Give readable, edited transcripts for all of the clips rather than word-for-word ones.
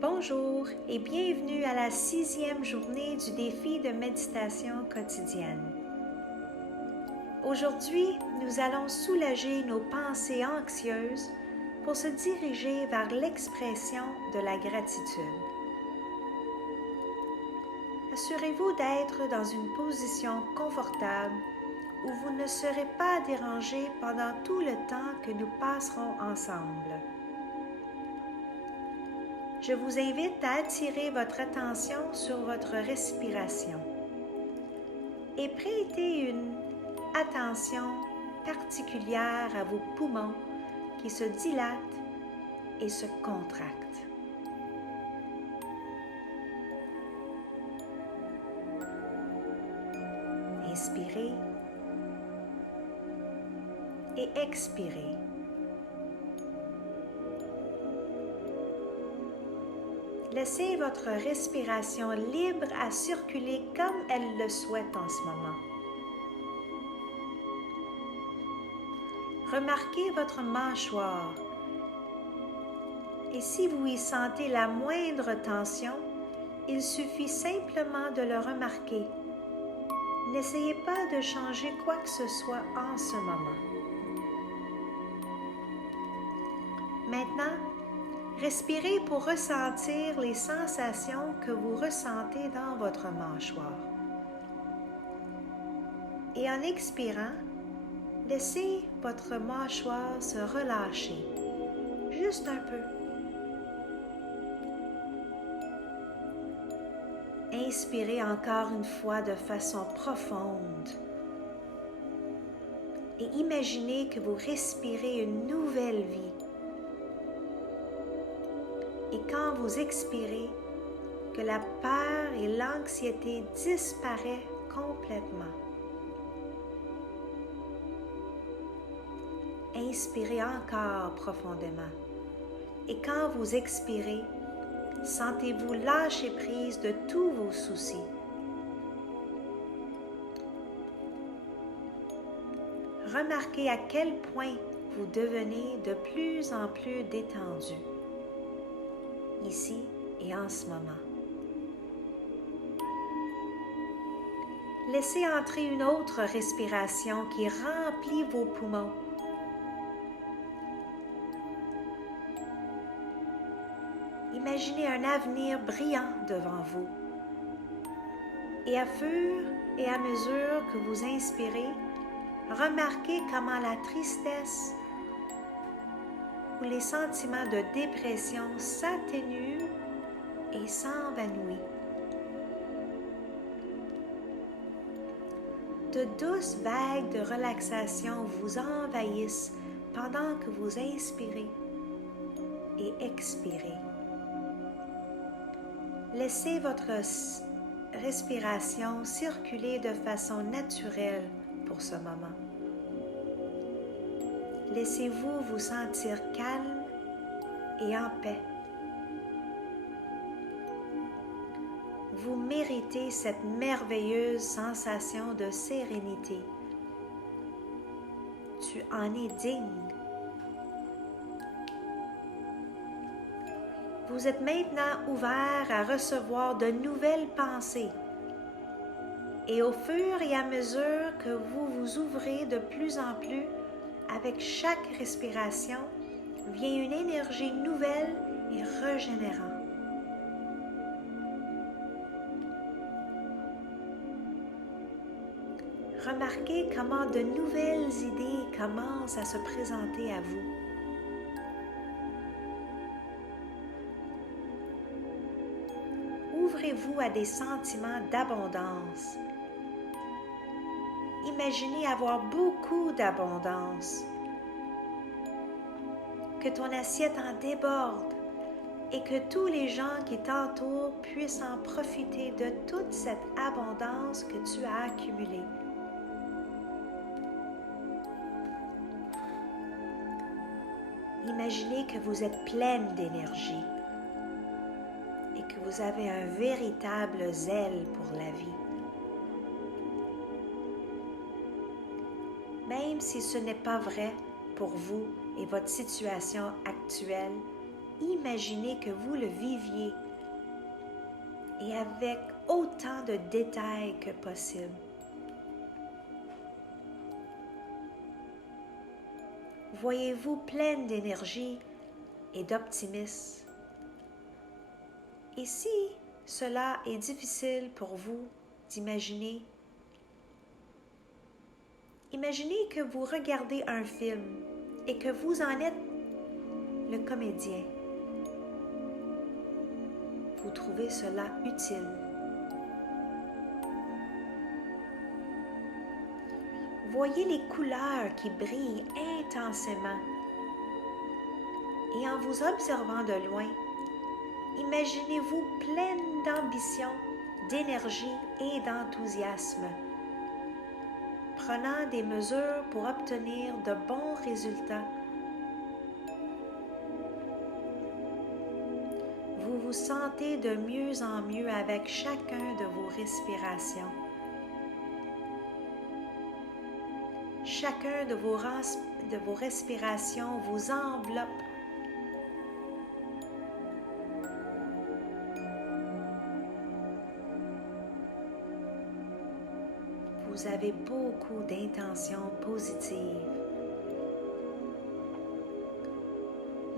Bonjour et bienvenue à la 6e journée du défi de méditation quotidienne. Aujourd'hui, nous allons soulager nos pensées anxieuses pour se diriger vers l'expression de la gratitude. Assurez-vous d'être dans une position confortable où vous ne serez pas dérangé pendant tout le temps que nous passerons ensemble. Je vous invite à attirer votre attention sur votre respiration et prêtez une attention particulière à vos poumons qui se dilatent et se contractent. Inspirez et expirez. Laissez votre respiration libre à circuler comme elle le souhaite en ce moment. Remarquez votre mâchoire et si vous y sentez la moindre tension, il suffit simplement de le remarquer. N'essayez pas de changer quoi que ce soit en ce moment. Maintenant, respirez pour ressentir les sensations que vous ressentez dans votre mâchoire. Et en expirant, laissez votre mâchoire se relâcher, juste un peu. Inspirez encore une fois de façon profonde et imaginez que vous respirez une nouvelle vie. Et quand vous expirez, que la peur et l'anxiété disparaissent complètement. Inspirez encore profondément. Et quand vous expirez, sentez-vous lâcher prise de tous vos soucis. Remarquez à quel point vous devenez de plus en plus détendu, ici et en ce moment. Laissez entrer une autre respiration qui remplit vos poumons. Imaginez un avenir brillant devant vous. Et à fur et à mesure que vous inspirez, remarquez comment la tristesse ou les sentiments de dépression s'atténuent et s'évanouissent. De douces vagues de relaxation vous envahissent pendant que vous inspirez et expirez. Laissez votre respiration circuler de façon naturelle pour ce moment. Laissez-vous vous sentir calme et en paix. Vous méritez cette merveilleuse sensation de sérénité. Tu en es digne. Vous êtes maintenant ouvert à recevoir de nouvelles pensées. Et au fur et à mesure que vous vous ouvrez de plus en plus, avec chaque respiration, vient une énergie nouvelle et régénérante. Remarquez comment de nouvelles idées commencent à se présenter à vous. Ouvrez-vous à des sentiments d'abondance. Imaginez avoir beaucoup d'abondance. Que ton assiette en déborde et que tous les gens qui t'entourent puissent en profiter de toute cette abondance que tu as accumulée. Imaginez que vous êtes pleine d'énergie et que vous avez un véritable zèle pour la vie. Même si ce n'est pas vrai pour vous et votre situation actuelle, imaginez que vous le viviez et avec autant de détails que possible. Voyez-vous pleine d'énergie et d'optimisme. Et si cela est difficile pour vous d'imaginer, imaginez que vous regardez un film et que vous en êtes le comédien. Vous trouvez cela utile. Voyez les couleurs qui brillent intensément. Et en vous observant de loin, imaginez-vous pleine d'ambition, d'énergie et d'enthousiasme, prenant des mesures pour obtenir de bons résultats. Vous vous sentez de mieux en mieux avec chacun de vos respirations. Chacun de vos respirations vous enveloppe. Vous avez beaucoup d'intentions positives.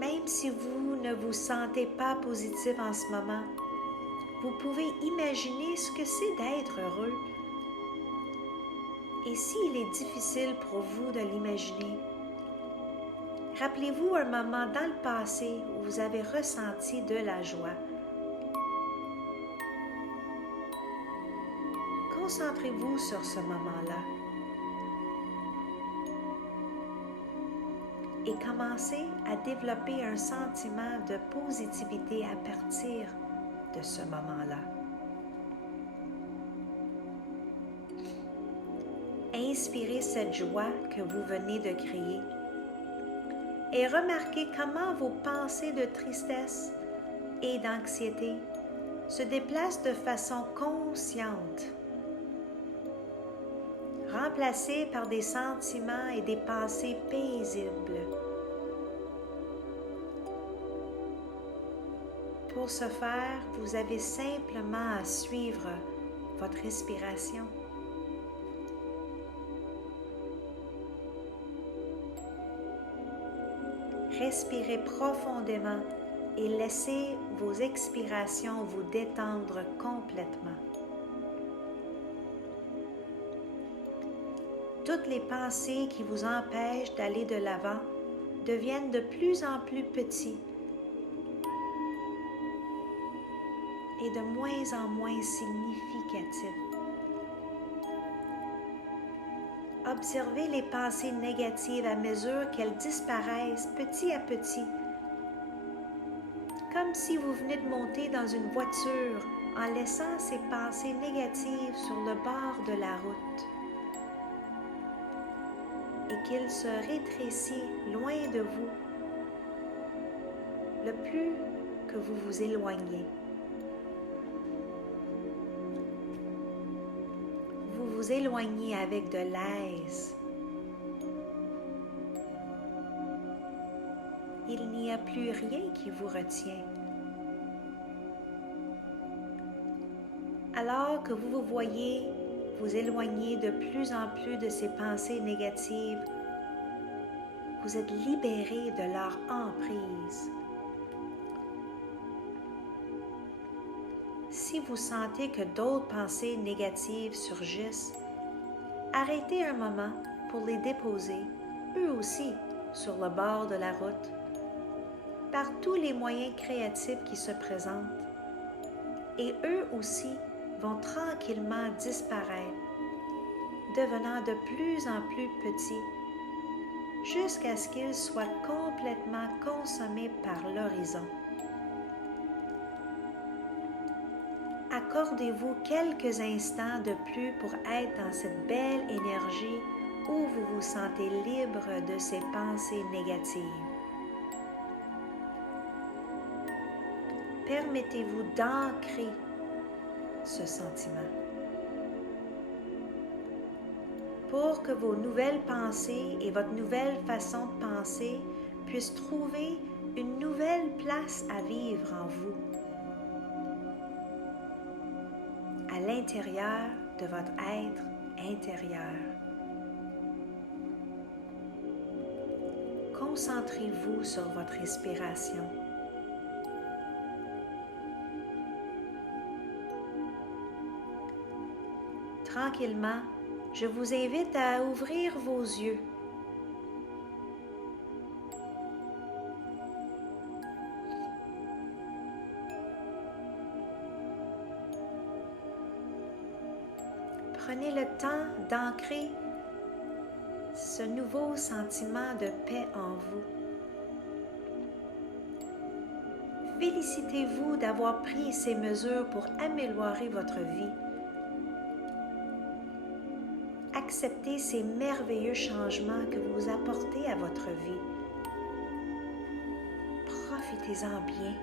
Même si vous ne vous sentez pas positif en ce moment, vous pouvez imaginer ce que c'est d'être heureux. Et s'il est difficile pour vous de l'imaginer, rappelez-vous un moment dans le passé où vous avez ressenti de la joie. Concentrez-vous sur ce moment-là et commencez à développer un sentiment de positivité à partir de ce moment-là. Inspirez cette joie que vous venez de créer et remarquez comment vos pensées de tristesse et d'anxiété se déplacent de façon consciente, remplacées par des sentiments et des pensées paisibles. Pour ce faire, vous avez simplement à suivre votre respiration. Respirez profondément et laissez vos expirations vous détendre complètement. Toutes les pensées qui vous empêchent d'aller de l'avant deviennent de plus en plus petites et de moins en moins significatives. Observez les pensées négatives à mesure qu'elles disparaissent petit à petit, comme si vous venez de monter dans une voiture en laissant ces pensées négatives sur le bord de la route et qu'il se rétrécit loin de vous le plus que vous vous éloignez. Vous vous éloignez avec de l'aise. Il n'y a plus rien qui vous retient. Alors que vous vous voyez vous éloigner de plus en plus de ces pensées négatives, vous êtes libéré de leur emprise. Si vous sentez que d'autres pensées négatives surgissent, arrêtez un moment pour les déposer, eux aussi, sur le bord de la route, par tous les moyens créatifs qui se présentent, et eux aussi vont tranquillement disparaître, devenant de plus en plus petits, jusqu'à ce qu'ils soient complètement consommés par l'horizon. Accordez-vous quelques instants de plus pour être dans cette belle énergie où vous vous sentez libre de ces pensées négatives. Permettez-vous d'ancrer ce sentiment pour que vos nouvelles pensées et votre nouvelle façon de penser puissent trouver une nouvelle place à vivre en vous, à l'intérieur de votre être intérieur. Concentrez-vous sur votre respiration. Tranquillement, je vous invite à ouvrir vos yeux. Prenez le temps d'ancrer ce nouveau sentiment de paix en vous. Félicitez-vous d'avoir pris ces mesures pour améliorer votre vie. Acceptez ces merveilleux changements que vous apportez à votre vie. Profitez-en bien.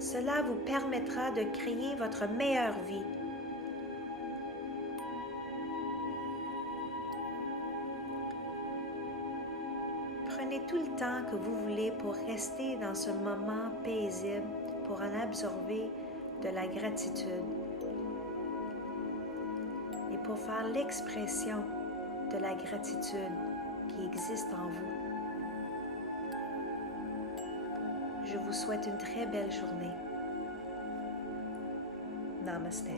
Cela vous permettra de créer votre meilleure vie. Prenez tout le temps que vous voulez pour rester dans ce moment paisible, pour en absorber de la gratitude et pour faire l'expression de la gratitude qui existe en vous. Je vous souhaite une très belle journée. Namaste.